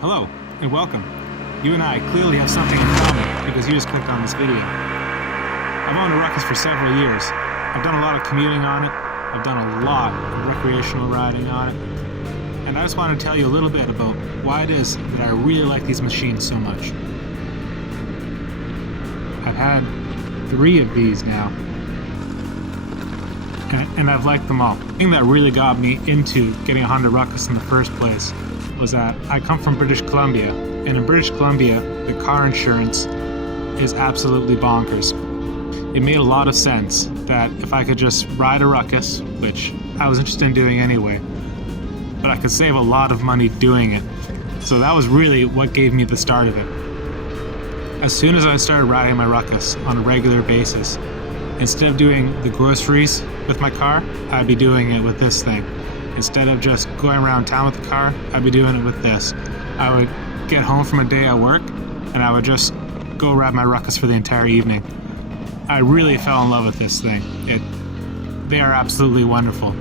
Hello, and welcome. You and I clearly have something in common because you just clicked on this video. I've owned a Ruckus for several years. I've done a lot of commuting on it. I've done a lot of recreational riding on it. And I just want to tell you a little bit about why it is that I really like these machines so much. I've had 3 of these now, and I've liked them all. The thing that really got me into getting a Honda Ruckus in the first place was that I come from British Columbia, and in British Columbia, the car insurance is absolutely bonkers. It made a lot of sense that if I could just ride a Ruckus, which I was interested in doing anyway, but I could save a lot of money doing it. So that was really what gave me the start of it. As soon as I started riding my Ruckus on a regular basis, instead of doing the groceries with my car, I'd be doing it with this thing. Instead of just going around town with the car, I'd be doing it with this. I would get home from a day at work, and I would just go ride my Ruckus for the entire evening. I really fell in love with this thing. They are absolutely wonderful.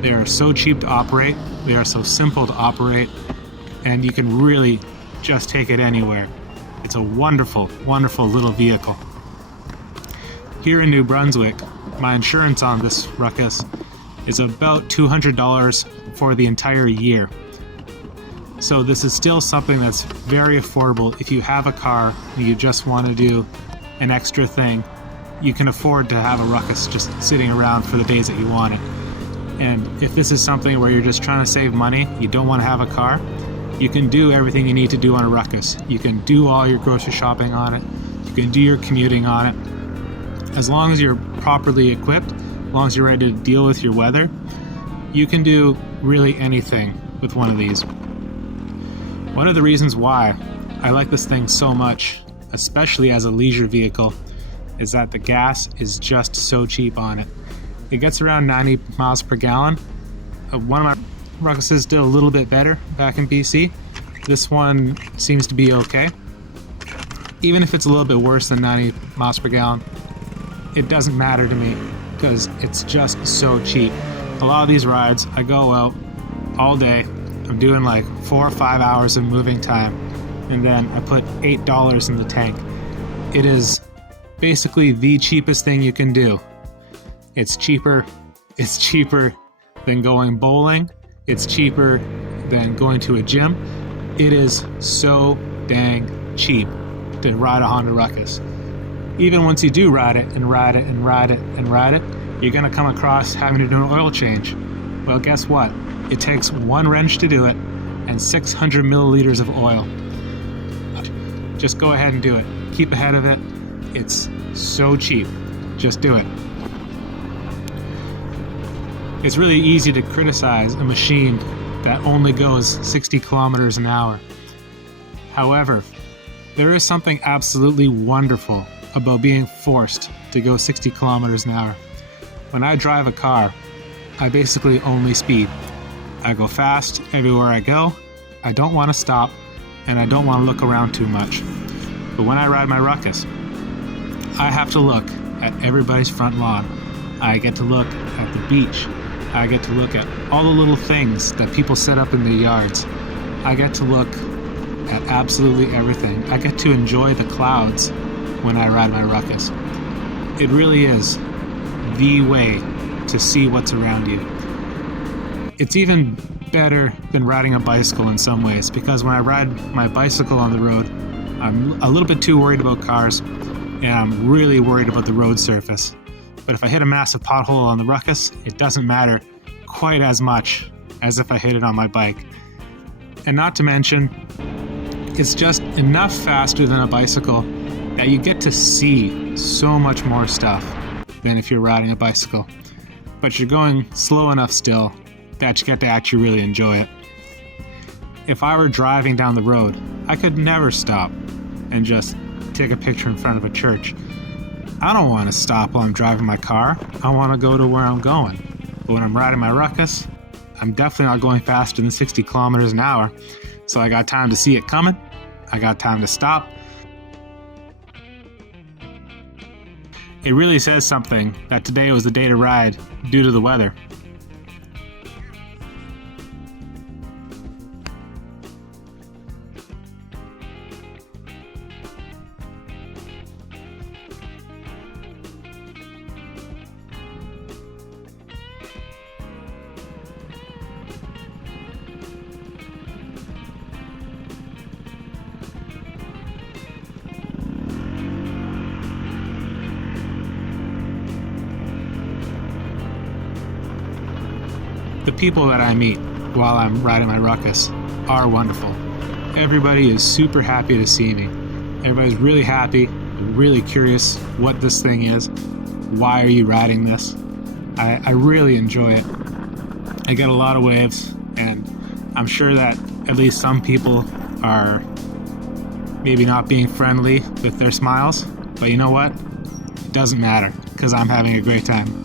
They are so cheap to operate, they are so simple to operate, and you can really just take it anywhere. It's a wonderful, wonderful little vehicle. Here in New Brunswick, my insurance on this Ruckus is about $200 for the entire year. So this is still something that's very affordable. If you have a car and you just want to do an extra thing, you can afford to have a Ruckus just sitting around for the days that you want it. And if this is something where you're just trying to save money, you don't want to have a car, you can do everything you need to do on a Ruckus. You can do all your grocery shopping on it. You can do your commuting on it. As long as you're properly equipped, as long as you're ready to deal with your weather, you can do really anything with one of these. One of the reasons why I like this thing so much, especially as a leisure vehicle, is that the gas is just so cheap on it. It gets around 90 miles per gallon. One of my Ruckuses did a little bit better back in BC. This one seems to be okay. Even if it's a little bit worse than 90 miles per gallon, it doesn't matter to me because it's just so cheap. A lot of these rides, I go out all day, I'm doing like 4 or 5 hours of moving time, and then I put $8 in the tank. It is basically the cheapest thing you can do. It's cheaper than going bowling. It's cheaper than going to a gym. It is so dang cheap to ride a Honda Ruckus. Even once you do ride it, you're going to come across having to do an oil change. Well, guess what? It takes 1 wrench to do it and 600 milliliters of oil. Just go ahead and do it. Keep ahead of it. It's so cheap. Just do it. It's really easy to criticize a machine that only goes 60 kilometers an hour. However, there is something absolutely wonderful about being forced to go 60 kilometers an hour. When I drive a car, I basically only speed. I go fast everywhere I go, I don't want to stop, and I don't want to look around too much. But when I ride my Ruckus, I have to look at everybody's front lawn. I get to look at the beach. I get to look at all the little things that people set up in their yards. I get to look at absolutely everything. I get to enjoy the clouds when I ride my Ruckus. It really is the way to see what's around you. It's even better than riding a bicycle in some ways, because when I ride my bicycle on the road, I'm a little bit too worried about cars, and I'm really worried about the road surface. But if I hit a massive pothole on the Ruckus, it doesn't matter quite as much as if I hit it on my bike. And not to mention, it's just enough faster than a bicycle that you get to see so much more stuff than if you're riding a bicycle. But you're going slow enough still that you get to actually really enjoy it. If I were driving down the road, I could never stop and just take a picture in front of a church. I don't want to stop while I'm driving my car. I want to go to where I'm going. But when I'm riding my Ruckus, I'm definitely not going faster than 60 kilometers an hour. So I got time to see it coming. I got time to stop. It really says something that today was the day to ride due to the weather. people that I meet while I'm riding my Ruckus are wonderful. Everybody is super happy to see me. Everybody's really happy, really curious what this thing is. Why are you riding this? I really enjoy it. I get a lot of waves, and I'm sure that at least some people are maybe not being friendly with their smiles, but you know what? It doesn't matter, because I'm having a great time.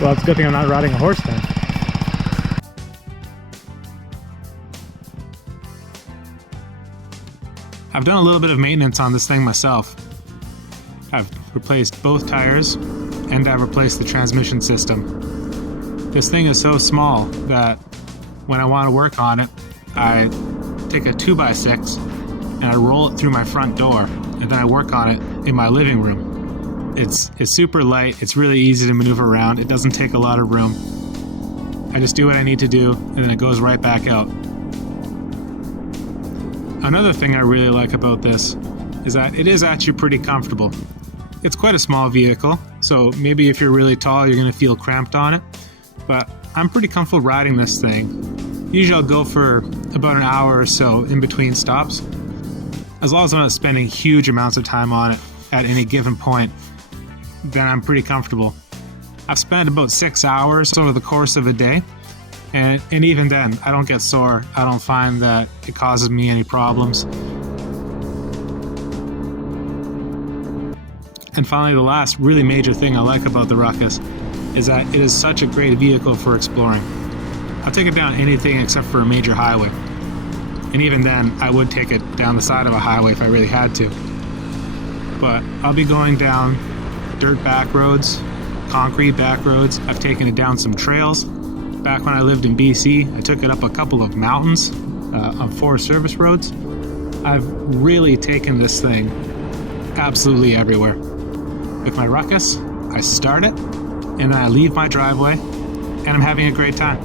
Well, it's a good thing I'm not riding a horse then. I've done a little bit of maintenance on this thing myself. I've replaced both tires and I've replaced the transmission system. This thing is so small that when I want to work on it, I take a 2x6 and I roll it through my front door, and then I work on it in my living room. It's super light, it's really easy to maneuver around, it doesn't take a lot of room. I just do what I need to do and then it goes right back out. Another thing I really like about this is that it is actually pretty comfortable. It's quite a small vehicle, so maybe if you're really tall you're going to feel cramped on it, but I'm pretty comfortable riding this thing. Usually I'll go for about an hour or so in between stops. As long as I'm not spending huge amounts of time on it at any given point, then I'm pretty comfortable. I've spent about 6 hours over the course of a day, and even then, I don't get sore. I don't find that it causes me any problems. And finally, the last really major thing I like about the Ruckus is that it is such a great vehicle for exploring. I'll take it down anything except for a major highway. And even then, I would take it down the side of a highway if I really had to. But I'll be going down dirt back roads, concrete back roads. I've taken it down some trails. Back when I lived in BC, I took it up a couple of mountains on Forest Service roads. I've really taken this thing absolutely everywhere. With my Ruckus, I start it, and then I leave my driveway, and I'm having a great time.